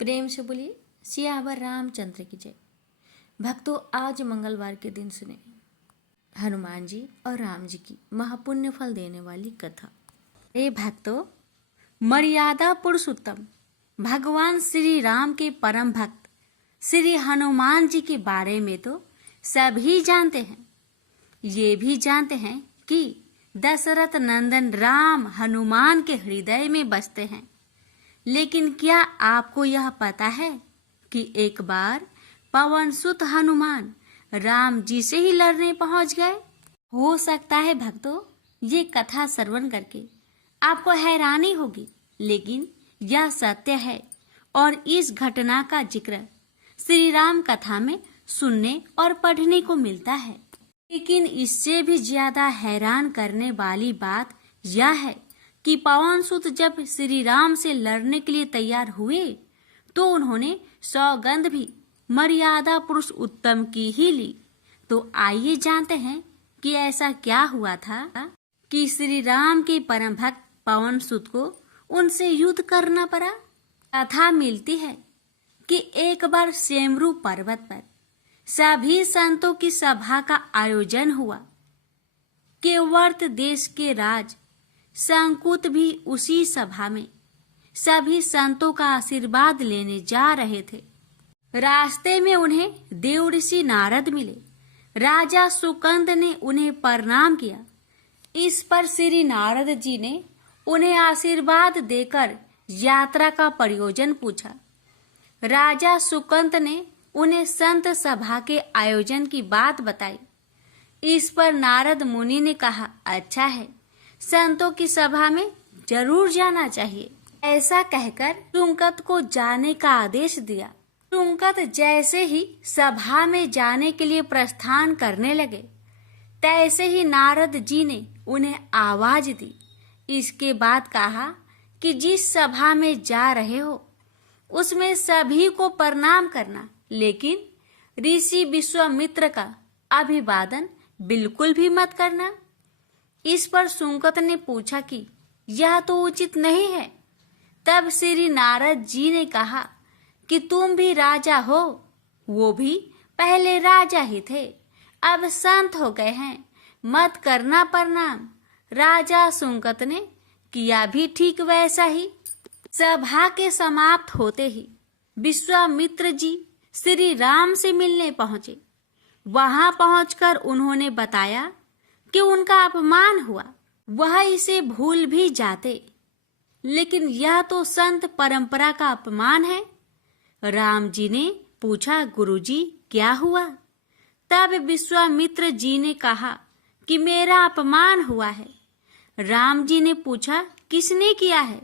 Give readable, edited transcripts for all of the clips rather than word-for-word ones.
प्रेम से बोलिए सियावर रामचंद्र की जय। भक्तों, आज मंगलवार के दिन सुने हनुमान जी और राम जी की महापुण्य फल देने वाली कथा। हे भक्तों, मर्यादा पुरुषोत्तम भगवान श्री राम के परम भक्त श्री हनुमान जी के बारे में तो सभी जानते हैं। ये भी जानते हैं कि दशरथ नंदन राम हनुमान के हृदय में बसते हैं। लेकिन क्या आपको यह पता है कि एक बार पवन सुत हनुमान राम जी से ही लड़ने पहुंच गए? हो सकता है भक्तों, ये कथा श्रवण करके आपको हैरानी होगी, लेकिन यह सत्य है और इस घटना का जिक्र श्री राम कथा में सुनने और पढ़ने को मिलता है। लेकिन इससे भी ज्यादा हैरान करने वाली बात यह है कि पवन सुत जब श्री राम से लड़ने के लिए तैयार हुए तो उन्होंने सौगंध भी मर्यादा पुरुष उत्तम की ही ली। तो आइए जानते हैं कि ऐसा क्या हुआ था कि श्री राम के परम भक्त पवन सुत को उनसे युद्ध करना पड़ा। कथा मिलती है कि एक बार सेमरू पर्वत पर सभी संतों की सभा का आयोजन हुआ। केवर्त देश के राज संकुत भी उसी सभा में सभी संतों का आशीर्वाद लेने जा रहे थे। रास्ते में उन्हें देव ऋषि नारद मिले। राजा सुकंद ने उन्हें प्रणाम किया। इस पर श्री नारद जी ने उन्हें आशीर्वाद देकर यात्रा का प्रयोजन पूछा। राजा सुकंद ने उन्हें संत सभा के आयोजन की बात बताई। इस पर नारद मुनि ने कहा, अच्छा है, संतों की सभा में जरूर जाना चाहिए। ऐसा कहकर सुकंद को जाने का आदेश दिया। सुकंद जैसे ही सभा में जाने के लिए प्रस्थान करने लगे, तैसे ही नारद जी ने उन्हें आवाज दी। इसके बाद कहा कि जिस सभा में जा रहे हो उसमें सभी को प्रणाम करना, लेकिन ऋषि विश्वामित्र का अभिवादन बिल्कुल भी मत करना। इस पर सुकंद ने पूछा कि यह तो उचित नहीं है। तब श्री नारद जी ने कहा कि तुम भी राजा हो, वो भी पहले राजा ही थे, अब संत हो गए हैं, मत करना प्रणाम। राजा सुकंद ने किया भी ठीक वैसा ही। सभा के समाप्त होते ही विश्वामित्र जी श्री राम से मिलने पहुंचे। वहां पहुंचकर उन्होंने बताया कि उनका अपमान हुआ। वह इसे भूल भी जाते, लेकिन यह तो संत परंपरा का अपमान है। राम जी ने पूछा, गुरुजी क्या हुआ? तब विश्वामित्र जी ने कहा कि मेरा अपमान हुआ है। राम जी ने पूछा, किसने किया है?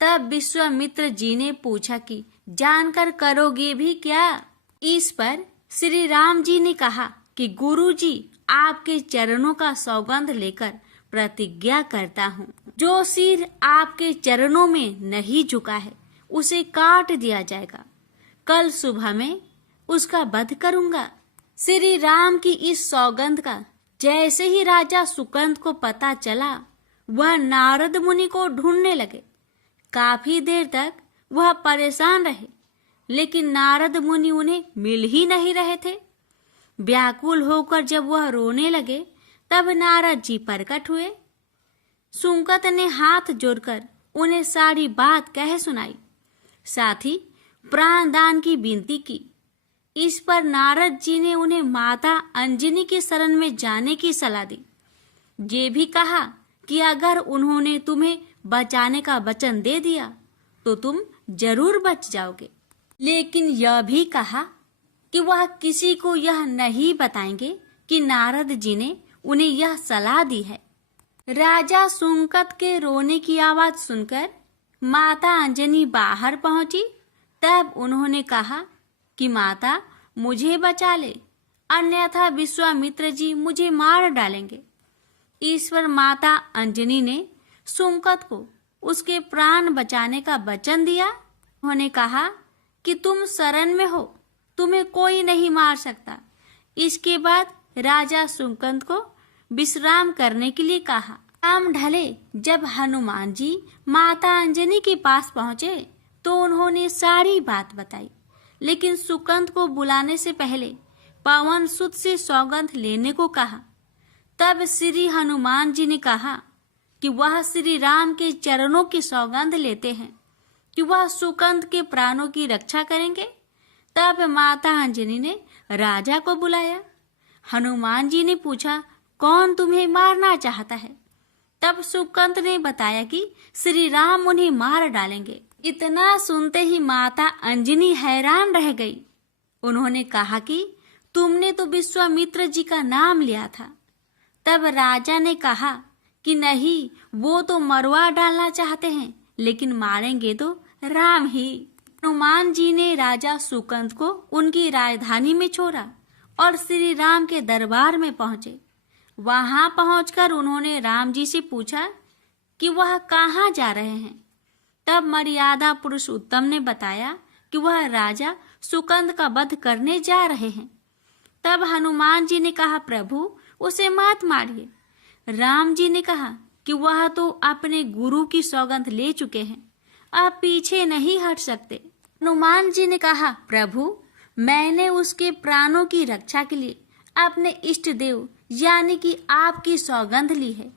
तब विश्वामित्र जी ने पूछा कि जानकर करोगे भी क्या? इस पर श्री राम जी ने कहा कि गुरुजी, आपके चरणों का सौगंध लेकर प्रतिज्ञा करता हूँ, जो सिर आपके चरणों में नहीं झुका है उसे काट दिया जाएगा। कल सुबह में उसका वध करूंगा। श्री राम की इस सौगंध का जैसे ही राजा सुकंद को पता चला, वह नारद मुनि को ढूंढने लगे। काफी देर तक वह परेशान रहे, लेकिन नारद मुनि उन्हें मिल ही नहीं रहे थे। व्याकुल होकर जब वह रोने लगे, तब नारद जी प्रकट हुए। सुकंद ने हाथ जोड़कर उन्हें सारी बात कह सुनाई, साथ ही प्राण दान की विनती की। इस पर नारद जी ने उन्हें माता अंजनी की शरण में जाने की सलाह दी। ये भी कहा कि अगर उन्होंने तुम्हें बचाने का वचन दे दिया तो तुम जरूर बच जाओगे, लेकिन यह भी कहा कि वह किसी को यह नहीं बताएंगे कि नारद जी ने उन्हें यह सलाह दी है। राजा सुकंद के रोने की आवाज सुनकर माता अंजनी बाहर पहुंची। तब उन्होंने कहा कि माता, मुझे बचा ले, अन्यथा विश्वामित्र जी मुझे मार डालेंगे। इस पर माता अंजनी ने सुकंद को उसके प्राण बचाने का वचन दिया। उन्होंने कहा कि तुम शरण में हो, तुम्हें कोई नहीं मार सकता। इसके बाद राजा सुकंद को विश्राम करने के लिए कहा। शाम ढले जब हनुमान जी माता अंजनी के पास पहुंचे तो उन्होंने सारी बात बताई, लेकिन सुकंद को बुलाने से पहले पवन सुत से सौगंध लेने को कहा। तब श्री हनुमान जी ने कहा कि वह श्री राम के चरणों की सौगंध लेते हैं कि वह सुकंद के प्राणों की रक्षा करेंगे। तब माता अंजनी ने राजा को बुलाया। हनुमान जी ने पूछा, कौन तुम्हें मारना चाहता है? तब सुकंद ने बताया कि श्री राम उन्हें मार डालेंगे। इतना सुनते ही माता अंजनी हैरान रह गई। उन्होंने कहा कि तुमने तो विश्वामित्र जी का नाम लिया था। तब राजा ने कहा कि नहीं, वो तो मरवा डालना चाहते हैं, लेकिन मारेंगे तो राम ही। हनुमान जी ने राजा सुकंद को उनकी राजधानी में छोड़ा और श्री राम के दरबार में पहुंचे। वहां पहुंचकर उन्होंने राम जी से पूछा कि वह कहाँ जा रहे हैं। तब मर्यादा पुरुषोत्तम ने बताया कि वह राजा सुकंद का वध करने जा रहे हैं। तब हनुमान जी ने कहा, प्रभु उसे मत मारिए। राम जी ने कहा कि वह तो अपने गुरु की सौगंध ले चुके हैं, आप पीछे नहीं हट सकते। हनुमान जी ने कहा, प्रभु मैंने उसके प्राणों की रक्षा के लिए अपने इष्ट देव यानी कि आपकी सौगंध ली है।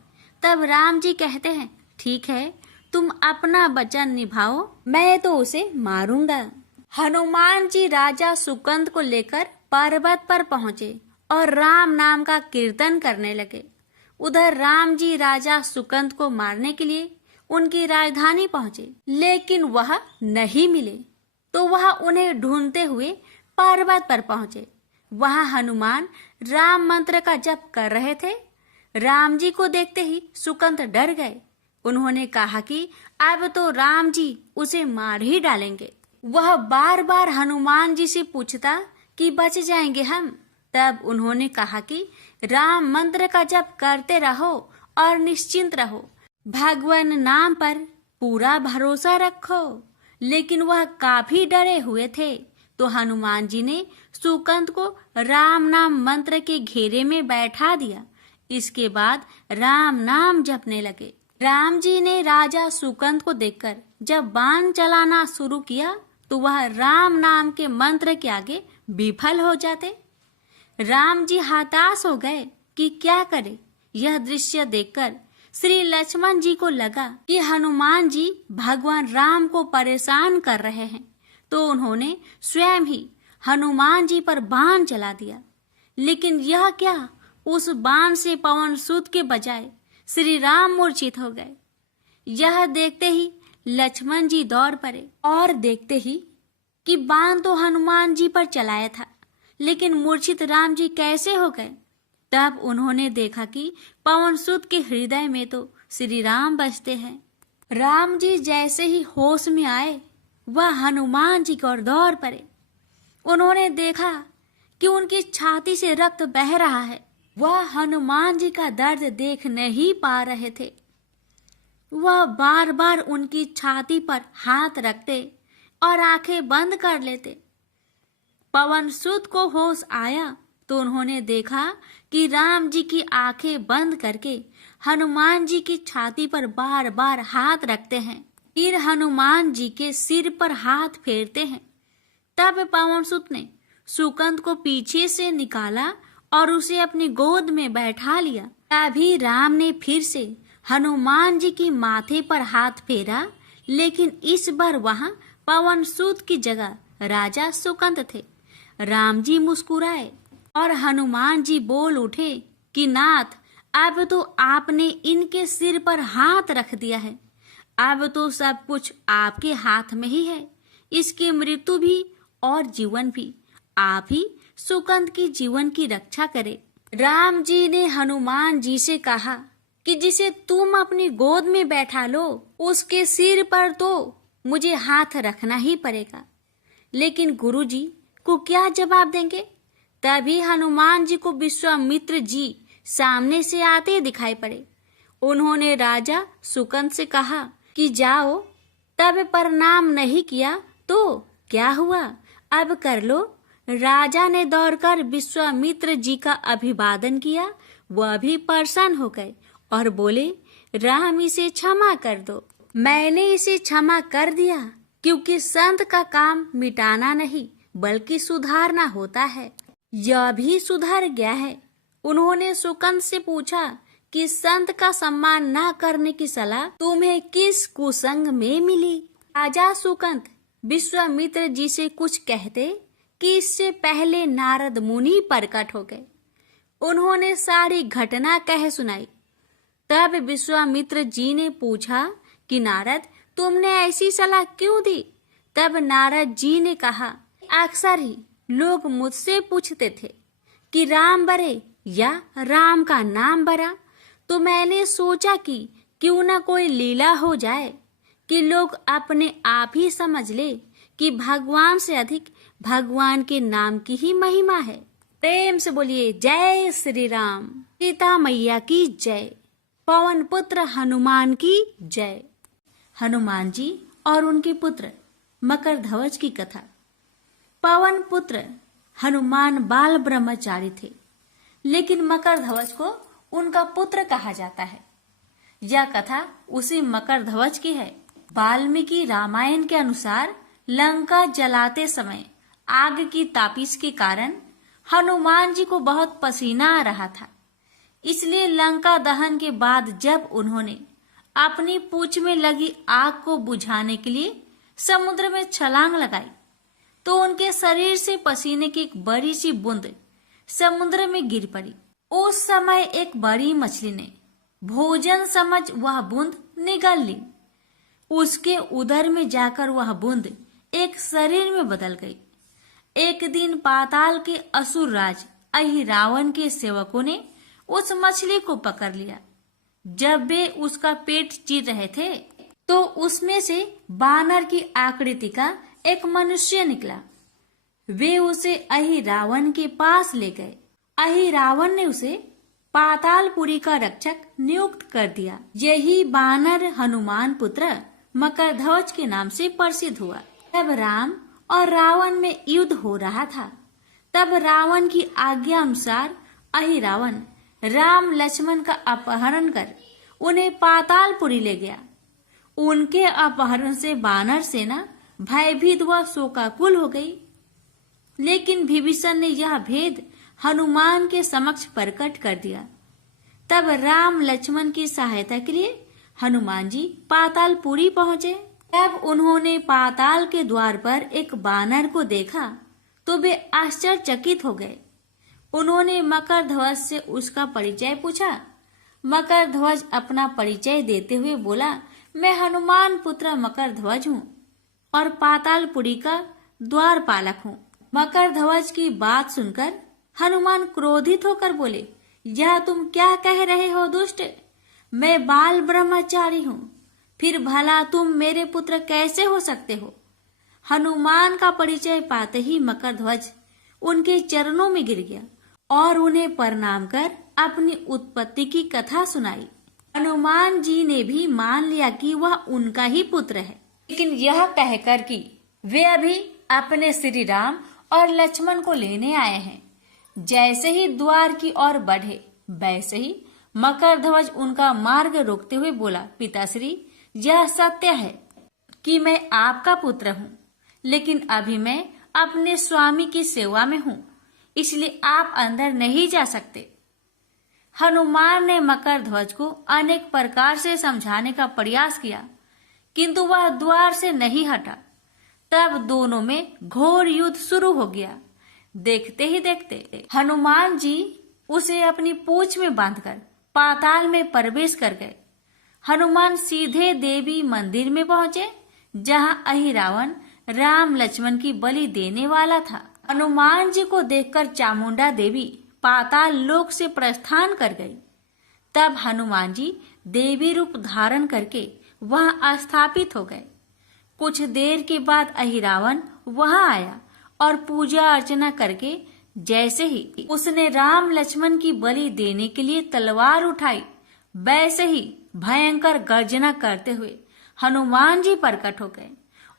तब राम जी कहते हैं, ठीक है, तुम अपना वचन निभाओ, मैं तो उसे मारूंगा। हनुमान जी राजा सुकंद को लेकर पर्वत पर पहुंचे और राम नाम का कीर्तन करने लगे। उधर राम जी राजा सुकंद को मारने के लिए उनकी राजधानी पहुंचे, लेकिन वह नहीं मिले। तो वह उन्हें ढूंढते हुए पर्वत पर पहुंचे। वहां हनुमान राम मंत्र का जप कर रहे थे। राम जी को देखते ही सुकंद डर गए। उन्होंने कहा कि अब तो राम जी उसे मार ही डालेंगे। वह बार बार हनुमान जी से पूछता कि बच जाएंगे हम। तब उन्होंने कहा कि राम मंत्र का जप करते रहो और निश्चिंत रहो, भगवान नाम पर पूरा भरोसा रखो। लेकिन वह काफी डरे हुए थे, तो हनुमान जी ने सुकंद को राम नाम मंत्र के घेरे में बैठा दिया। इसके बाद राम नाम जपने लगे। राम जी ने राजा सुकंद को देखकर जब बाण चलाना शुरू किया तो वह राम नाम के मंत्र के आगे विफल हो जाते। राम जी हताश हो गए कि क्या करे। यह दृश्य देखकर श्री लक्ष्मण जी को लगा कि हनुमान जी भगवान राम को परेशान कर रहे हैं, तो उन्होंने स्वयं ही हनुमान जी पर बाण चला दिया। लेकिन यह क्या, उस बाण से पवन सुत के बजाय श्री राम मूर्छित हो गए। यह देखते ही लक्ष्मण जी दौड़ पड़े और देखते ही कि बाण तो हनुमान जी पर चलाया था, लेकिन मूर्छित राम जी कैसे हो गए। तब उन्होंने देखा कि पवन सुत के हृदय में तो श्री राम बसते हैं। राम जी जैसे ही होश में आए, वह हनुमान जी की ओर दौड़ पड़े। उन्होंने देखा कि उनकी छाती से रक्त बह रहा है। वह हनुमान जी का दर्द देख नहीं पा रहे थे। वह बार बार उनकी छाती पर हाथ रखते और आंखें बंद कर लेते। पवन सुत को होश आया तो उन्होंने देखा कि राम जी की आंखें बंद करके हनुमान जी की छाती पर बार बार हाथ रखते हैं, फिर हनुमान जी के सिर पर हाथ फेरते हैं। तब पवन सुत ने सुकंद को पीछे से निकाला और उसे अपनी गोद में बैठा लिया। तभी राम ने फिर से हनुमान जी की माथे पर हाथ फेरा, लेकिन इस बार वहां पवन सुत की जगह राजा सुकंद थे। राम जी मुस्कुराए और हनुमान जी बोल उठे कि नाथ, अब तो आपने इनके सिर पर हाथ रख दिया है। अब तो सब कुछ आपके हाथ में ही है। इसकी मृत्यु भी और जीवन भी आप ही सुकंद की जीवन की रक्षा करे। राम जी ने हनुमान जी से कहा कि जिसे तुम अपनी गोद में बैठा लो, उसके सिर पर तो मुझे हाथ रखना ही पड़ेगा। लेकिन गुरु जी को क्या जवाब देंगे? तभी हनुमान जी को विश्वामित्र जी सामने से आते दिखाई पड़े। उन्होंने राजा सुकंद से कहा कि जाओ, तब प्रणाम नहीं किया तो क्या हुआ, अब कर लो। राजा ने दौड़कर विश्वामित्र जी का अभिवादन किया। वह भी प्रसन्न हो गए और बोले, राम इसे क्षमा कर दो। मैंने इसे क्षमा कर दिया, क्योंकि संत का काम मिटाना नहीं बल्कि सुधारना होता है। यह भी सुधर गया है। उन्होंने सुकंद से पूछा कि संत का सम्मान न करने की सलाह तुम्हें किस कुसंग में मिली। राजा सुकंद विश्वामित्र जी से कुछ कहते कि इससे पहले नारद मुनि प्रकट हो गए। उन्होंने सारी घटना कह सुनाई। तब विश्वामित्र जी ने पूछा कि नारद, तुमने ऐसी सलाह क्यों दी? तब नारद जी ने कहा, अक्सर ही लोग मुझसे पूछते थे कि राम बरे या राम का नाम बरा, तो मैंने सोचा कि क्यों न कोई लीला हो जाए कि लोग अपने आप ही समझ ले कि भगवान से अधिक भगवान के नाम की ही महिमा है। प्रेम से बोलिए जय श्री राम। सीता मैया की जय। पवन पुत्र हनुमान की जय। हनुमान जी और उनके पुत्र मकरध्वज की कथा। पवन पुत्र हनुमान बाल ब्रह्मचारी थे, लेकिन मकरध्वज को उनका पुत्र कहा जाता है। यह कथा उसी मकरध्वज की है। वाल्मीकि रामायण के अनुसार लंका जलाते समय आग की तापिश के कारण हनुमान जी को बहुत पसीना आ रहा था। इसलिए लंका दहन के बाद जब उन्होंने अपनी पूंछ में लगी आग को बुझाने के लिए समुद्र में छलांग लगाई, तो उनके शरीर से पसीने की एक बड़ी सी बूंद समुद्र में गिर पड़ी। उस समय एक बड़ी मछली ने भोजन समझ वह बूंद निगल ली। उसके उदर में जाकर वह बूंद एक शरीर में बदल गई। एक दिन पाताल के असुर राज अहिरावण के सेवकों ने उस मछली को पकड़ लिया। जब वे उसका पेट चीर रहे थे तो उसमें से बानर की आकृति का एक मनुष्य निकला। वे उसे अहिरावण के पास ले गए। अहिरावण ने उसे पातालपुरी का रक्षक नियुक्त कर दिया। यही बानर हनुमान पुत्र मकरध्वज के नाम से प्रसिद्ध हुआ। तब राम और रावण में युद्ध हो रहा था। तब रावण की आज्ञा अनुसार अहिरावण राम लक्ष्मण का अपहरण कर उन्हें पातालपुरी ले गया। उनके अपहरण से वानर सेना भयभीत व शोकाकुल हो गई। लेकिन विभीषण ने यह भेद हनुमान के समक्ष प्रकट कर दिया। तब राम लक्ष्मण की सहायता के लिए हनुमान जी पातालपुरी पहुंचे। तब उन्होंने पाताल के द्वार पर एक बानर को देखा तो वे आश्चर्यचकित हो गए। उन्होंने मकरध्वज से उसका परिचय पूछा। मकरध्वज अपना परिचय देते हुए बोला, मैं हनुमान पुत्र मकरध्वज हूँ और पातालपुरी का द्वारपालक हूँ। मकरध्वज की बात सुनकर हनुमान क्रोधित होकर बोले, यह तुम क्या कह रहे हो दुष्ट? मैं बाल ब्रह्मचारी हूँ, फिर भला तुम मेरे पुत्र कैसे हो सकते हो? हनुमान का परिचय पाते ही मकरध्वज उनके चरणों में गिर गया और उन्हें प्रणाम कर अपनी उत्पत्ति की कथा सुनाई। हनुमान जी ने भी मान लिया कि वह उनका ही पुत्र है, लेकिन यह कहकर कि वे अभी अपने श्री राम और लक्ष्मण को लेने आए हैं। जैसे ही द्वार की ओर बढ़े वैसे ही मकरध्वज उनका मार्ग रोकते हुए बोला, पिताश्री, यह सत्य है कि मैं आपका पुत्र हूँ, लेकिन अभी मैं अपने स्वामी की सेवा में हूँ, इसलिए आप अंदर नहीं जा सकते। हनुमान ने मकरध्वज को अनेक प्रकार से समझाने का प्रयास किया, किंतु वह द्वार से नहीं हटा। तब दोनों में घोर युद्ध शुरू हो गया। देखते ही देखते हनुमान जी उसे अपनी पूंछ में बांधकर पाताल में प्रवेश कर गए। हनुमान सीधे देवी मंदिर में पहुंचे, जहां अहिरावण राम लक्ष्मण की बलि देने वाला था। हनुमान जी को देखकर चामुंडा देवी पाताल लोक से प्रस्थान कर गई। तब हनुमान जी देवी रूप धारण करके वहां स्थापित हो गए। कुछ देर के बाद अहिरावण वहां आया और पूजा अर्चना करके जैसे ही उसने राम लक्ष्मण की बलि देने के लिए तलवार उठाई, वैसे ही भयंकर गर्जना करते हुए हनुमान जी प्रकट हो गए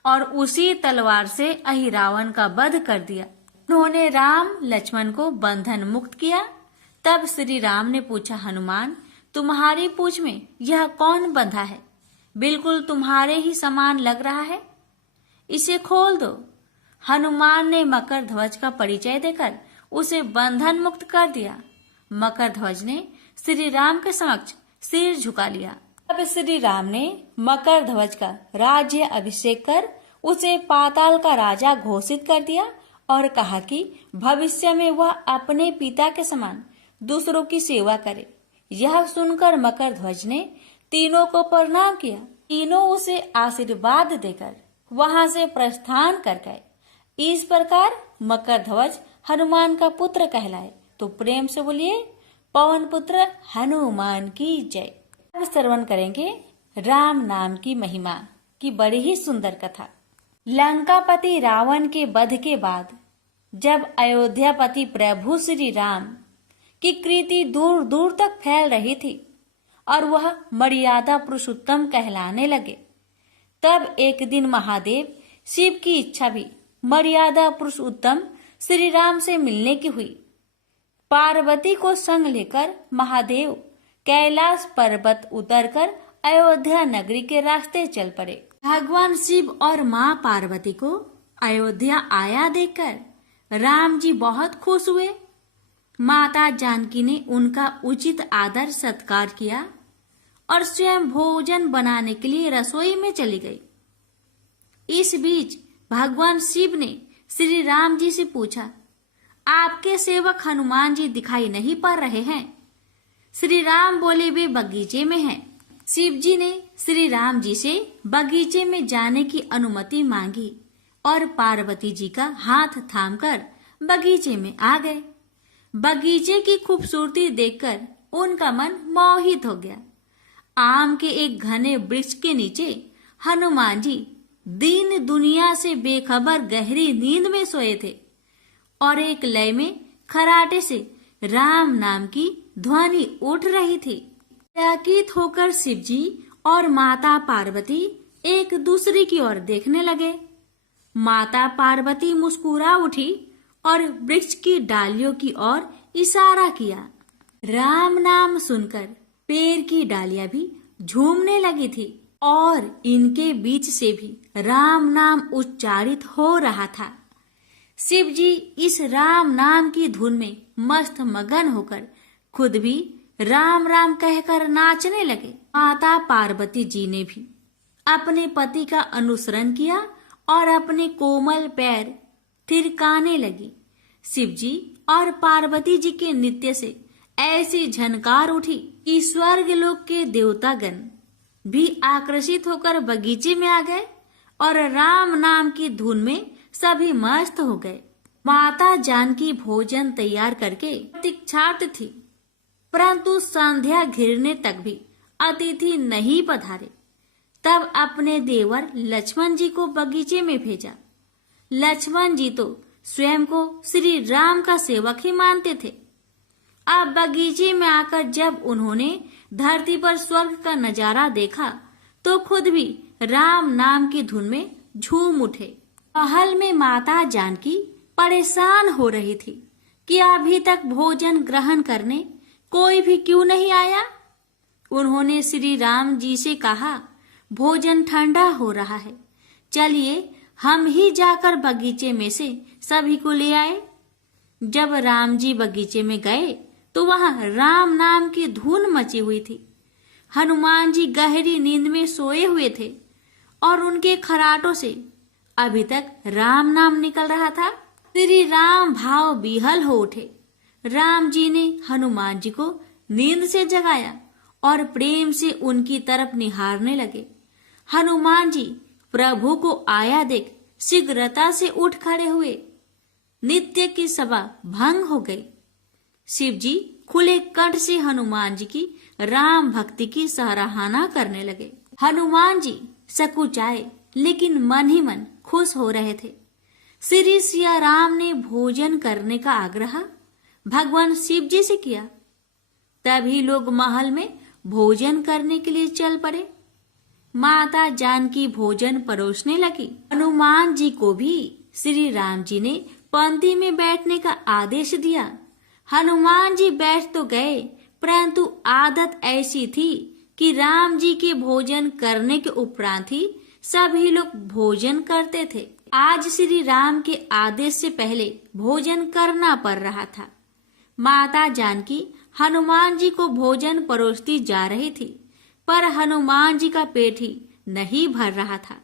और उसी तलवार से अहिरावण का वध कर दिया। उन्होंने राम लक्ष्मण को बंधन मुक्त किया। तब श्री राम ने पूछा, हनुमान, तुम्हारी पूंछ में यह कौन बंधा है? बिल्कुल तुम्हारे ही समान लग रहा है। इसे खोल दो। हनुमान ने मकर ध्वज का परिचय देकर उसे बंधन मुक्त कर दिया। मकर ध्वज ने श्री राम के समक्ष सिर झुका लिया। अब श्री राम ने मकर ध्वज का राज्य अभिषेक कर उसे पाताल का राजा घोषित कर दिया और कहा कि भविष्य में वह अपने पिता के समान दूसरों की सेवा करे। यह सुनकर मकर ध्वज ने तीनों को प्रणाम किया। तीनों उसे आशीर्वाद देकर वहां से प्रस्थान कर गए। इस प्रकार मकर ध्वज हनुमान का पुत्र कहलाए। तो प्रेम से बोलिए, पवन पुत्र हनुमान की जय। अब श्रवण करेंगे राम नाम की महिमा की बड़ी ही सुंदर कथा। लंकापति रावण के वध के बाद जब अयोध्यापति प्रभु श्री राम की कीर्ति दूर दूर तक फैल रही थी और वह मर्यादा पुरुषोत्तम कहलाने लगे, तब एक दिन महादेव शिव की इच्छा भी मर्यादा पुरुषोत्तम श्री राम से मिलने की हुई। पार्वती को संग लेकर महादेव कैलाश पर्वत उतरकर अयोध्या नगरी के रास्ते चल पड़े। भगवान शिव और माँ पार्वती को अयोध्या आया देखकर राम जी बहुत खुश हुए। माता जानकी ने उनका उचित आदर सत्कार किया और स्वयं भोजन बनाने के लिए रसोई में चली गई। इस बीच भगवान शिव ने श्री राम जी से पूछा, आपके सेवक हनुमान जी दिखाई नहीं पड़ रहे हैं? श्री राम बोले, वे बगीचे में हैं। शिव जी ने श्री राम जी से बगीचे में जाने की अनुमति मांगी और पार्वती जी का हाथ थामकर बगीचे में आ गए। बगीचे की खूबसूरती देखकर उनका मन मोहित हो गया। आम के एक घने वृक्ष के नीचे हनुमान जी दीन दुनिया से बेखबर गहरी नींद में सोए थे और एक लय में खराटे से राम नाम की ध्वनि उठ रही थी। चकित होकर शिव जी और माता पार्वती एक दूसरे की ओर देखने लगे। माता पार्वती मुस्कुरा उठी और वृक्ष की डालियों की ओर इशारा किया। राम नाम सुनकर पेड़ की डालियां भी झूमने लगी थी और इनके बीच से भी राम नाम उच्चारित हो रहा था। शिव जी इस राम नाम की धुन में मस्त मगन होकर खुद भी राम राम कहकर नाचने लगे। माता पार्वती जी ने भी अपने पति का अनुसरण किया और अपने कोमल पैर थिरकाने लगी। शिव जी और पार्वती जी के नृत्य से ऐसी झनकार उठी कि स्वर्ग लोक के देवतागण भी आकर्षित होकर बगीचे में आ गए और राम नाम की धुन में सभी मस्त हो गए। माता जानकी भोजन तैयार करके प्रतीक्षार्थ थी, परंतु संध्या घिरने तक भी अतिथि नहीं पधारे। तब अपने देवर लक्ष्मण जी को बगीचे में भेजा। लक्ष्मण जी तो स्वयं को श्री राम का सेवक ही मानते थे। अब बगीचे में आकर जब उन्होंने धरती पर स्वर्ग का नजारा देखा तो खुद भी राम नाम की धुन में झूम उठे। महल में माता जानकी परेशान हो रही थी कि अभी तक भोजन ग्रहण करने कोई भी क्यों नहीं आया। उन्होंने श्री राम जी से कहा, भोजन ठंडा हो रहा है, चलिए हम ही जाकर बगीचे में से सभी को ले आए। जब राम जी बगीचे में गए तो वहां राम नाम की धुन मची हुई थी। हनुमान जी गहरी नींद में सोए हुए थे और उनके खराटों से अभी तक राम नाम निकल रहा था। श्री राम भाव विहल हो उठे। राम जी ने हनुमान जी को नींद से जगाया और प्रेम से उनकी तरफ निहारने लगे। हनुमान जी प्रभु को आया देख शीघ्रता से उठ खड़े हुए। नित्य की सभा भंग हो गई। शिव जी खुले कंठ से हनुमान जी की राम भक्ति की सराहना करने लगे। हनुमान जी सकुचाए लेकिन मन ही मन खुश हो रहे थे। श्री सिया राम ने भोजन करने का आग्रह भगवान शिव जी से किया। तभी लोग महल में भोजन करने के लिए चल पड़े। माता जानकी भोजन परोसने लगी। हनुमान जी को भी श्री राम जी ने पंक्ति में बैठने का आदेश दिया। हनुमान जी बैठ तो गए, परंतु आदत ऐसी थी कि राम जी के भोजन करने के उपरांत ही सभी लोग भोजन करते थे। आज श्री राम के आदेश से पहले भोजन करना पड़ रहा था। माता जानकी हनुमान जी को भोजन परोसती जा रही थी, पर हनुमान जी का पेट ही नहीं भर रहा था।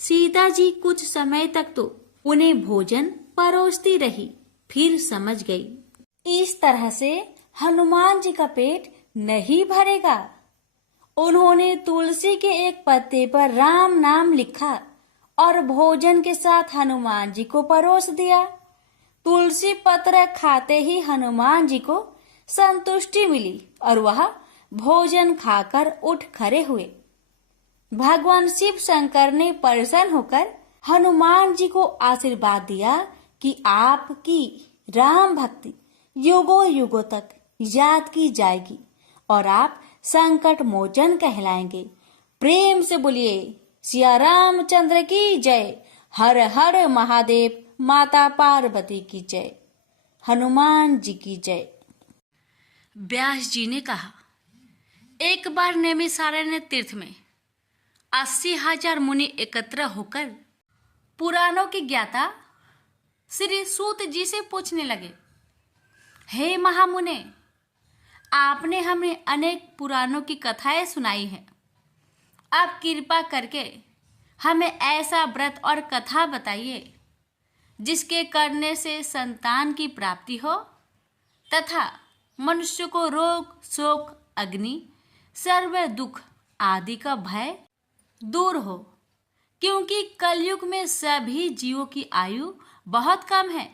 सीता जी कुछ समय तक तो उन्हें भोजन परोसती रही, फिर समझ गई इस तरह से हनुमान जी का पेट नहीं भरेगा। उन्होंने तुलसी के एक पत्ते पर राम नाम लिखा और भोजन के साथ हनुमान जी को परोस दिया। तुलसी पत्र खाते ही हनुमान जी को संतुष्टि मिली और वह भोजन खाकर उठ खड़े हुए। भगवान शिव शंकर ने प्रसन्न होकर हनुमान जी को आशीर्वाद दिया कि आपकी राम भक्ति युगों युगों तक याद की जाएगी और आप संकट मोचन कहलाएंगे। प्रेम से बोलिए सिया रामचंद्र की जय। हर हर महादेव। माता पार्वती की जय। हनुमान जी की जय। व्यास जी ने कहा, एक बार नैमिषारण्य तीर्थ में 80,000 मुनि एकत्र होकर पुराणों के ज्ञाता श्री सूत जी से पूछने लगे, हे महामुने, आपने हमें अनेक पुराणों की कथाएं सुनाई हैं। आप कृपा करके हमें ऐसा व्रत और कथा बताइए जिसके करने से संतान की प्राप्ति हो तथा मनुष्य को रोग शोक अग्नि सर्व दुख आदि का भय दूर हो, क्योंकि कलयुग में सभी जीवों की आयु बहुत कम है।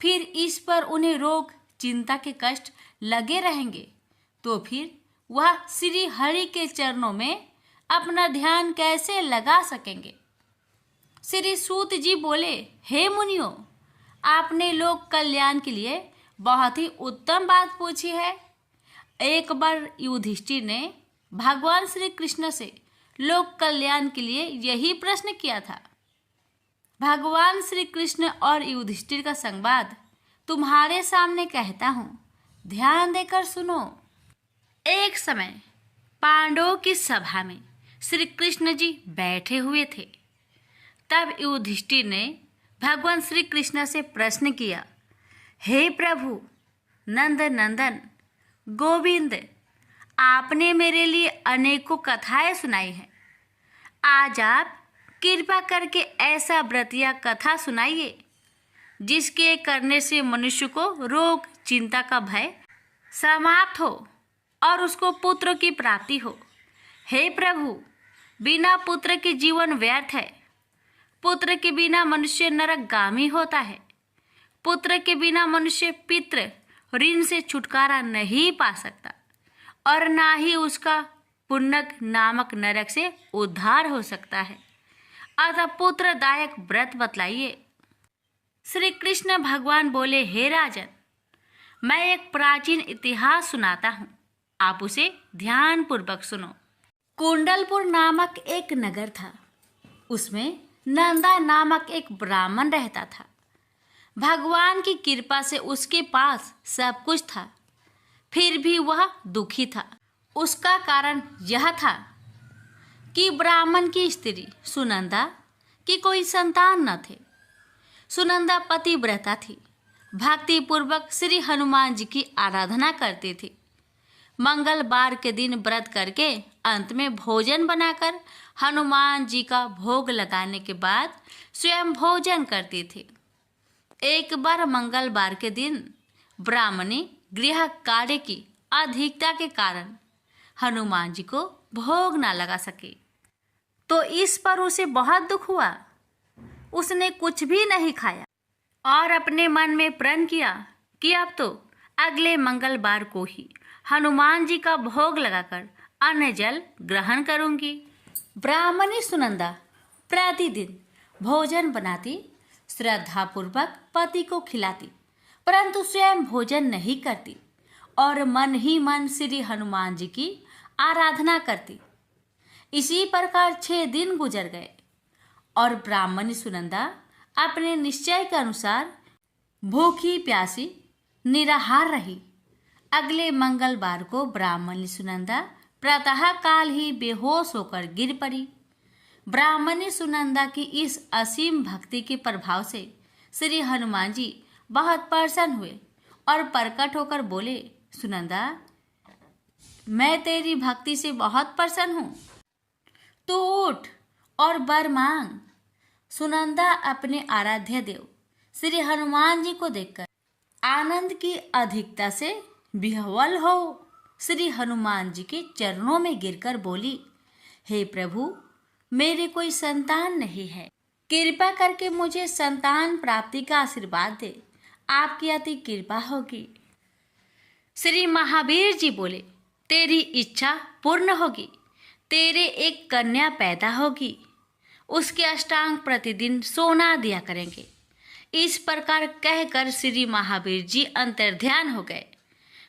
फिर इस पर उन्हें रोग चिंता के कष्ट लगे रहेंगे तो फिर वह श्री हरि के चरणों में अपना ध्यान कैसे लगा सकेंगे। श्री सूत जी बोले, हे मुनियों, आपने लोक कल्याण के लिए बहुत ही उत्तम बात पूछी है। एक बार युधिष्ठिर ने भगवान श्री कृष्ण से लोक कल्याण के लिए यही प्रश्न किया था। भगवान श्री कृष्ण और युधिष्ठिर का संवाद तुम्हारे सामने कहता हूं, ध्यान देकर सुनो। एक समय पांडवों की सभा में श्री कृष्ण जी बैठे हुए थे। तब युधिष्ठिर ने भगवान श्री कृष्ण से प्रश्न किया, हे प्रभु नंद नंदन गोविंद, आपने मेरे लिए अनेकों कथाएं सुनाई हैं। आज आप कृपा करके ऐसा व्रत या कथा सुनाइए जिसके करने से मनुष्य को रोग चिंता का भय समाप्त हो और उसको पुत्र की प्राप्ति हो। हे प्रभु, बिना पुत्र के जीवन व्यर्थ है। पुत्र के बिना मनुष्य नरकगामी होता है। पुत्र के बिना मनुष्य पितृ ऋण से छुटकारा नहीं पा सकता और ना ही उसका पुण्यक नामक नरक से उद्धार हो सकता है। अतः पुत्रदायक व्रत बतलाइए। श्री कृष्ण भगवान बोले, हे राजन, मैं एक प्राचीन इतिहास सुनाता हूँ, आप उसे ध्यान पूर्वक सुनो। कुंडलपुर नामक एक नगर था। उसमें नंदा नामक एक ब्राह्मण रहता था। भगवान की कृपा से उसके पास सब कुछ था, फिर भी वह दुखी था। उसका कारण यह था कि ब्राह्मण की स्त्री सुनंदा की कोई संतान न थे। सुनंदा पतिव्रता थी, भक्ति पूर्वक श्री हनुमान जी की आराधना करती थी। मंगलवार के दिन व्रत करके अंत में भोजन बनाकर हनुमान जी का भोग लगाने के बाद स्वयं भोजन करती थी। एक बार मंगलवार के दिन ब्राह्मणी गृह कार्य की अधिकता के कारण हनुमान जी को भोग न लगा सके, तो इस पर उसे बहुत दुख हुआ। उसने कुछ भी नहीं खाया और अपने मन में प्रण किया कि अब तो अगले मंगलवार को ही हनुमान जी का भोग लगाकर अन्न जल ग्रहण करूंगी। ब्राह्मणी सुनंदा प्रतिदिन भोजन बनाती, श्रद्धापूर्वक पति को खिलाती, परंतु स्वयं भोजन नहीं करती और मन ही मन श्री हनुमान जी की आराधना करती। इसी प्रकार 6 दिन गुजर गए और ब्राह्मणी सुनंदा अपने निश्चय के अनुसार भूखी प्यासी निराहार रही। अगले मंगलवार को ब्राह्मणी सुनंदा प्रातः काल ही बेहोश होकर गिर पड़ी। ब्राह्मणी सुनंदा की इस असीम भक्ति के प्रभाव से श्री हनुमान जी बहुत प्रसन्न हुए और प्रकट होकर बोले, सुनंदा, मैं तेरी भक्ति से बहुत प्रसन्न हूँ, तू उठ और वर मांग। सुनंदा अपने आराध्य देव श्री हनुमान जी को देखकर आनंद की अधिकता से विह्वल हो श्री हनुमान जी के चरणों में गिरकर बोली, हे प्रभु, मेरे कोई संतान नहीं है, कृपा करके मुझे संतान प्राप्ति का आशीर्वाद दे, आपकी अति कृपा होगी। श्री महावीर जी बोले, तेरी इच्छा पूर्ण होगी, तेरे एक कन्या पैदा होगी, उसके अष्टांग प्रतिदिन सोना दिया करेंगे। इस प्रकार कहकर श्री महावीर जी अंतर्ध्यान हो गए।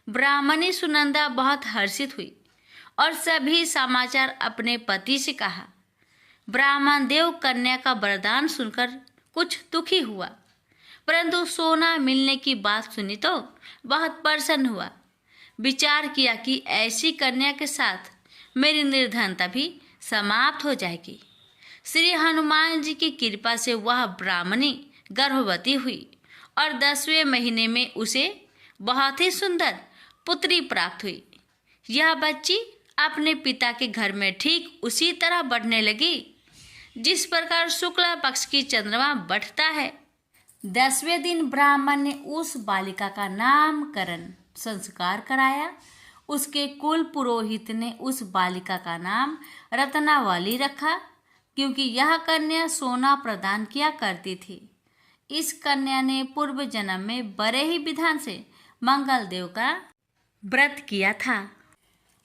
ब्राह्मणी सुनंदा बहुत हर्षित हुई और सभी समाचार अपने पति से कहा। ब्राह्मण देव कन्या का वरदान सुनकर कुछ दुखी हुआ, परंतु सोना मिलने की बात सुनी तो बहुत प्रसन्न हुआ। विचार किया कि ऐसी कन्या के साथ मेरी निर्धनता भी समाप्त हो जाएगी। श्री हनुमान जी की कृपा से वह ब्राह्मणी गर्भवती हुई और 10वें महीने में उसे बहुत ही सुंदर पुत्री प्राप्त हुई। यह बच्ची अपने पिता के घर में ठीक उसी तरह बढ़ने लगी जिस प्रकार शुक्ला पक्ष की चंद्रमा बढ़ता है। 10वें दिन ब्राह्मण ने उस बालिका का नामकरण संस्कार कराया। उसके कुल पुरोहित ने उस बालिका का नाम रत्नावली रखा, क्योंकि यह कन्या सोना प्रदान किया करती थी। इस कन्या ने पूर्व जन्म में बड़े ही विधान से मंगल देव का व्रत किया था।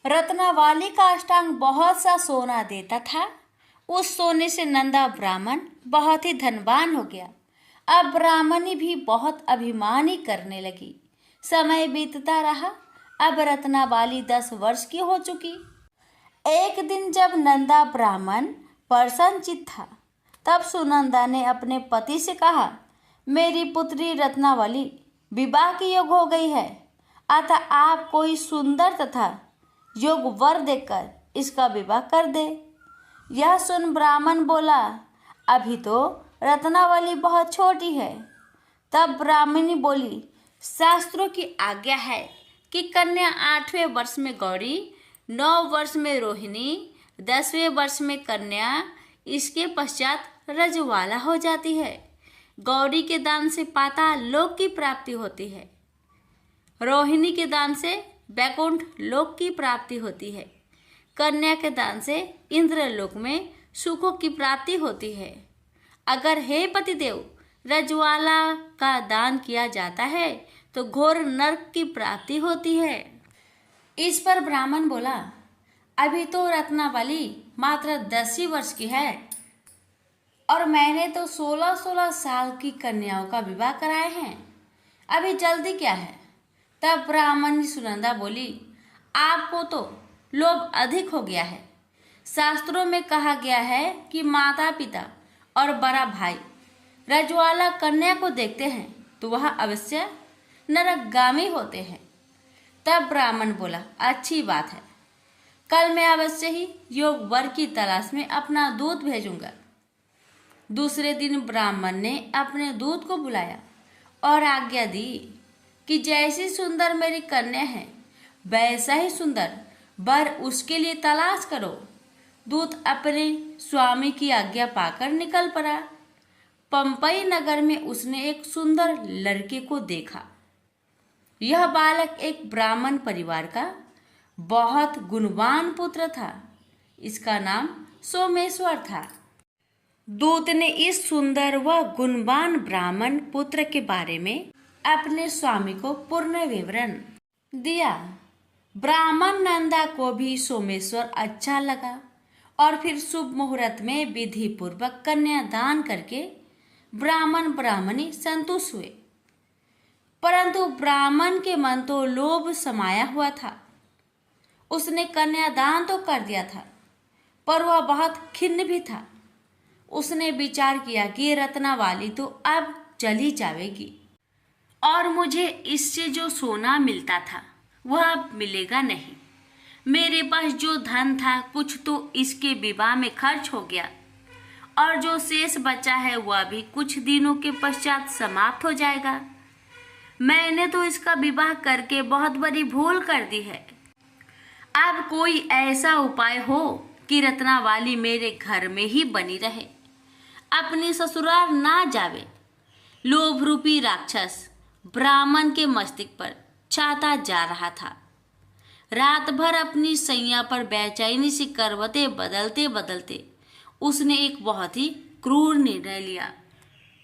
रत्नावली का अष्टांग बहुत सा सोना देता था। उस सोने से नंदा ब्राह्मण बहुत ही धनवान हो गया। अब ब्राह्मणी भी बहुत अभिमानी करने लगी। समय बीतता रहा। अब रत्नावली 10 वर्ष की हो चुकी। एक दिन जब नंदा ब्राह्मण प्रसन्नचित्त था, तब सुनंदा ने अपने पति से कहा, मेरी पुत्री रत्नावली विवाह के योग हो गई है, अतः आप कोई सुंदर तथा योग वर देकर इसका विवाह कर दे। यह सुन ब्राह्मण बोला, अभी तो रत्नावली बहुत छोटी है। तब ब्राह्मणी बोली, शास्त्रों की आज्ञा है कि कन्या 8वें वर्ष में गौरी, 9 वर्ष में रोहिणी, 10वें वर्ष में कन्या, इसके पश्चात रजवाला हो जाती है। गौरी के दान से पाताल लोक की प्राप्ति होती है, रोहिणी के दान से वैकुंठ लोक की प्राप्ति होती है, कन्या के दान से इंद्रलोक में सुखों की प्राप्ति होती है। अगर हे पतिदेव रजवाला का दान किया जाता है तो घोर नरक की प्राप्ति होती है। इस पर ब्राह्मण बोला, अभी तो रत्नावली मात्र 10 ही वर्ष की है और मैंने तो 16-16 साल की कन्याओं का विवाह कराए हैं, अभी जल्दी क्या है। तब ब्राह्मणी सुनंदा बोली, आपको तो लोभ अधिक हो गया है। शास्त्रों में कहा गया है कि माता पिता और बड़ा भाई रजवाला कन्या को देखते हैं तो वह अवश्य नरकगामी होते हैं। तब ब्राह्मण बोला, अच्छी बात है, कल मैं अवश्य ही योग वर की तलाश में अपना दूत भेजूंगा। दूसरे दिन ब्राह्मण ने अपने दूत को बुलाया और आज्ञा दी कि जैसी सुंदर मेरी कन्या है वैसा ही सुंदर वर उसके लिए तलाश करो। दूत अपने स्वामी की आज्ञा पाकर निकल पड़ा। पंपई नगर में उसने एक सुंदर लड़के को देखा। यह बालक एक ब्राह्मण परिवार का बहुत गुणवान पुत्र था। इसका नाम सोमेश्वर था। दूत ने इस सुंदर व गुणवान ब्राह्मण पुत्र के बारे में अपने स्वामी को पूर्ण विवरण दिया। ब्राह्मण नंदा को भी सोमेश्वर अच्छा लगा और फिर शुभ मुहूर्त में विधि पूर्वक कन्यादान करके ब्राह्मण ब्राह्मणी संतुष्ट हुए। परंतु ब्राह्मण के मन तो लोभ समाया हुआ था। उसने कन्यादान तो कर दिया था, पर वह बहुत खिन्न भी था। उसने विचार किया कि रत्नावली तो अब चली जाएगी और मुझे इससे जो सोना मिलता था वह अब मिलेगा नहीं। मेरे पास जो धन था कुछ तो इसके विवाह में खर्च हो गया। और जो शेष बचा है वह भी कुछ दिनों के पश्चात समाप्त हो जाएगा। मैंने तो इसका विवाह करके बहुत बड़ी भूल कर दी है। अब कोई ऐसा उपाय हो कि रत्नावली मेरे घर में ही बनी रहे, अपनी ससुराल ना जावे। लोभ रूपी राक्षस ब्राह्मण के मस्तिष्क पर छाता जा रहा था। रात भर अपनी सैया पर बेचैनी से करवटें बदलते बदलते उसने एक बहुत ही क्रूर निर्णय लिया।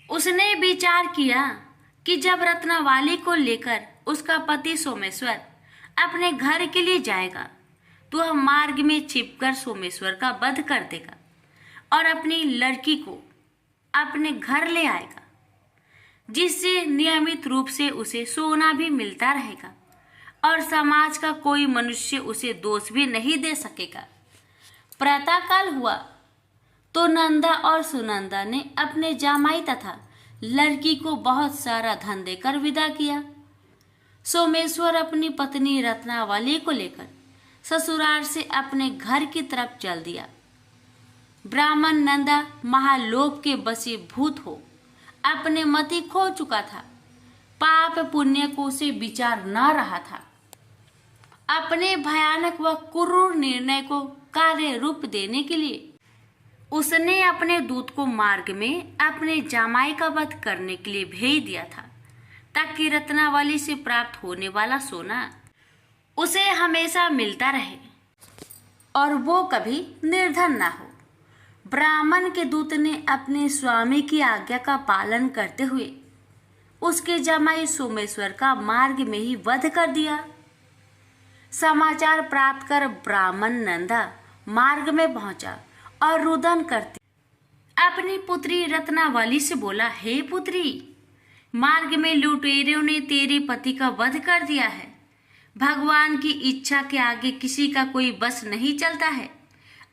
उसने विचार किया कि जब रत्नावली को लेकर उसका पति सोमेश्वर अपने घर के लिए जाएगा तो वह मार्ग में छिपकर सोमेश्वर का वध कर देगा और अपनी लड़की को अपने घर ले आएगा, जिससे नियमित रूप से उसे सोना भी मिलता रहेगा और समाज का कोई मनुष्य उसे दोष भी नहीं दे सकेगा। प्रातःकाल हुआ तो नंदा और सुनंदा ने अपने जामाई तथा लड़की को बहुत सारा धन देकर विदा किया। सोमेश्वर अपनी पत्नी रत्नावली को लेकर ससुराल से अपने घर की तरफ चल दिया। ब्राह्मण नंदा महालोभ के वशीभूत हो अपने मति खो चुका था। पाप पुण्य को उसे विचार न रहा था। अपने भयानक व क्रूर निर्णय को कार्य रूप देने के लिए उसने अपने दूत को मार्ग में अपने जामाई का वध करने के लिए भेज दिया था, ताकि रत्नावली से प्राप्त होने वाला सोना उसे हमेशा मिलता रहे और वो कभी निर्धन ना हो। ब्राह्मण के दूत ने अपने स्वामी की आज्ञा का पालन करते हुए उसके जमाई सोमेश्वर का मार्ग में ही वध कर दिया। समाचार प्राप्त कर ब्राह्मण नंदा मार्ग में पहुंचा और रुदन करती अपनी पुत्री रत्नावली से बोला, हे पुत्री, मार्ग में लुटेरों ने तेरे पति का वध कर दिया है। भगवान की इच्छा के आगे किसी का कोई बस नहीं चलता है।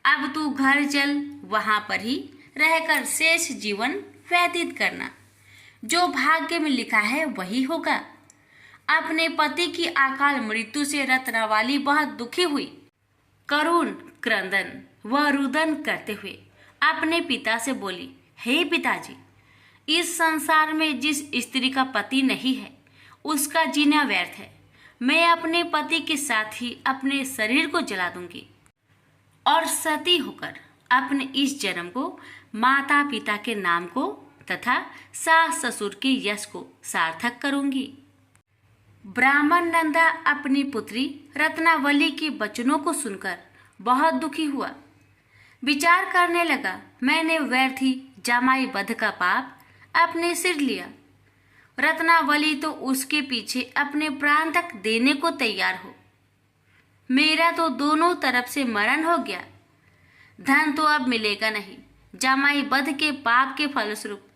अब तू घर चल, वहां पर ही रहकर शेष जीवन व्यतीत करना। जो भाग्य में लिखा है वही होगा। अपने पति की अकाल मृत्यु से रत्नावली बहुत दुखी हुई। करुण क्रंदन व रुदन करते हुए अपने पिता से बोली, हे पिताजी, इस संसार में जिस स्त्री का पति नहीं है उसका जीना व्यर्थ है। मैं अपने पति के साथ ही अपने शरीर को जला दूंगी और सती होकर अपने इस जन्म को माता पिता के नाम को तथा सास ससुर के यश को सार्थक करूंगी। ब्राह्मण नंदा अपनी पुत्री रत्नावली के वचनों को सुनकर बहुत दुखी हुआ। विचार करने लगा, मैंने व्यर्थ ही जामाई वध का पाप अपने सिर लिया। रत्नावली तो उसके पीछे अपने प्राण तक देने को तैयार हो। मेरा तो दोनों तरफ से मरण हो गया। धन तो अब मिलेगा नहीं। जामाई वध के पाप के फलस्वरूप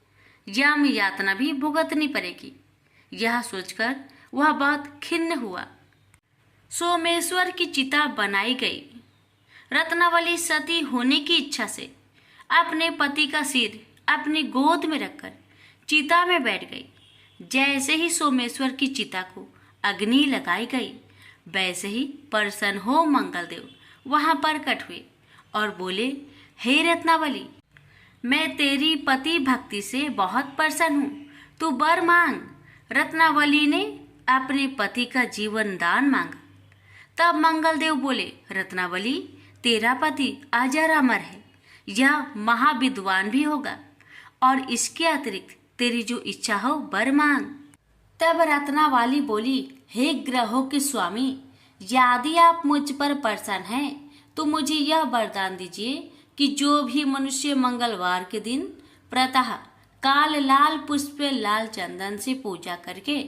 यम यातना भी भुगतनी पड़ेगी। यह सोचकर वह बहुत खिन्न हुआ। सोमेश्वर की चिता बनाई गई। रत्नावली सती होने की इच्छा से अपने पति का सिर अपनी गोद में रखकर चिता में बैठ गई। जैसे ही सोमेश्वर की चिता को अग्नि लगाई गई, वैसे ही प्रसन्न हो मंगलदेव वहां प्रकट हुए और बोले, हे रत्नावली, मैं तेरी पति भक्ति से बहुत प्रसन्न हूँ, तू वर मांग। रत्नावली ने अपने पति का जीवन दान मांगा। तब मंगलदेव बोले, रत्नावली, तेरा पति अजर अमर है, यह महाविद्वान भी होगा और इसके अतिरिक्त तेरी जो इच्छा हो वर मांग। तब रत्नावली बोली, हे ग्रहों के स्वामी, यदि आप मुझ पर प्रसन्न हैं तो मुझे यह वरदान दीजिए कि जो भी मनुष्य मंगलवार के दिन प्रातः काल लाल पुष्प लाल चंदन से पूजा करके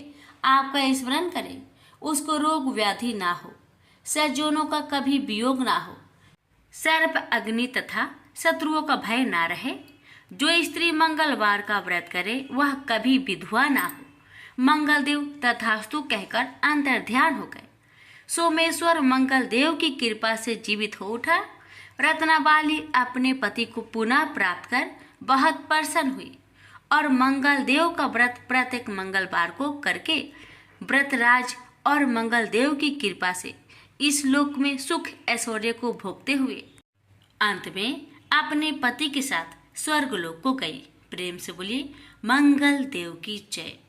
आपका स्मरण करे, उसको रोग व्याधि ना हो, सज्जनों का कभी वियोग ना हो, सर्प अग्नि तथा शत्रुओं का भय ना रहे। जो स्त्री मंगलवार का व्रत करे वह कभी विधवा ना हो। मंगलदेव तथास्तु कहकर अंतर्ध्यान हो गए। सोमेश्वर मंगलदेव की कृपा से जीवित हो उठा। रत्नावली अपने पति को पुनः प्राप्त कर बहुत प्रसन्न हुई और मंगलदेव का व्रत प्रत्येक मंगलवार को करके व्रतराज और मंगलदेव की कृपा से इस लोक में सुख ऐश्वर्य को भोगते हुए अंत में अपने पति के साथ स्वर्गलोक को गई। प्रेम से बोलिए मंगल देव की जय।